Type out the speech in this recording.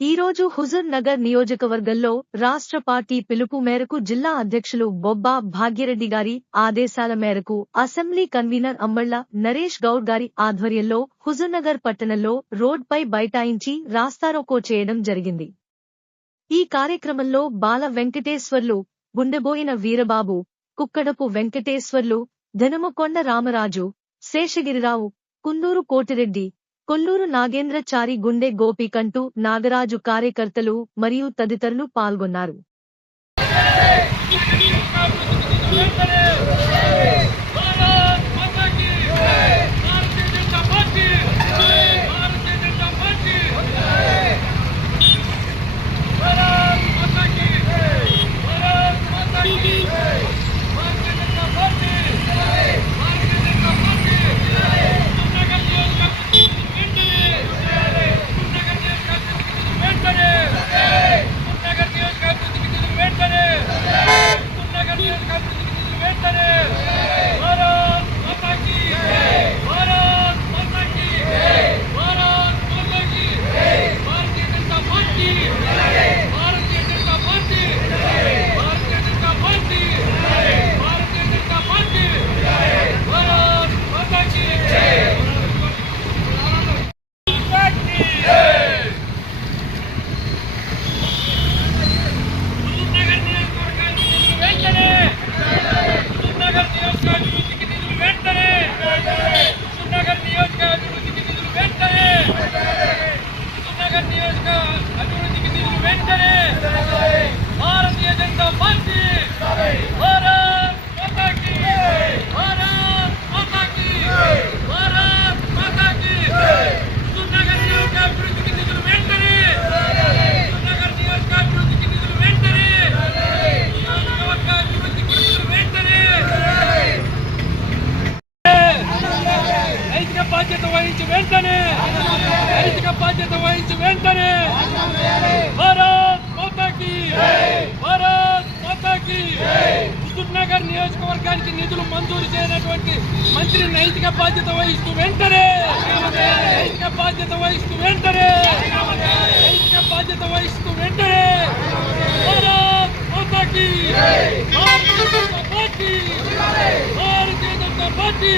ఈ రోజు నగర్ నియోజకవర్గంలో రాష్ట్ర పార్టీ పిలుపు మేరకు జిల్లా అధ్యక్షులు బొబ్బా భాగ్యరెడ్డి గారి ఆదేశాల మేరకు అసెంబ్లీ కన్వీనర్ అమ్మళ్ళ నరేష్ గౌడ్ గారి ఆధ్వర్యంలో హుజూర్నగర్ పట్టణంలో రోడ్పై బైఠాయించి రాస్తారోకో చేయడం జరిగింది. ఈ కార్యక్రమంలో బాల వెంకటేశ్వర్లు గుండెబోయిన వీరబాబు కుక్కడపు వెంకటేశ్వర్లు ధనుమకొండ రామరాజు శేషగిరిరావు కుందూరు కోటిరెడ్డి కొల్లూరు నాగేంద్రచారి గుండె గోపికంటూ నాగరాజు కార్యకర్తలు మరియు తదితరులు పాల్గొన్నారు. బాధ్యత వహించి వెంటనే నైతిక బాధ్యత వహించి మాతాకి హుజూర్ నగర్ నియోజకవర్గానికి నిధులు మంజూరు చేయనటువంటి మంత్రి నైతిక బాధ్యత వహిస్తూ వెంటనే నైతిక బాధ్యత వహిస్తూ వెంటనే నైతిక బాధ్యత వహిస్తూ వెంటనే భారతీయ జనతా పార్టీ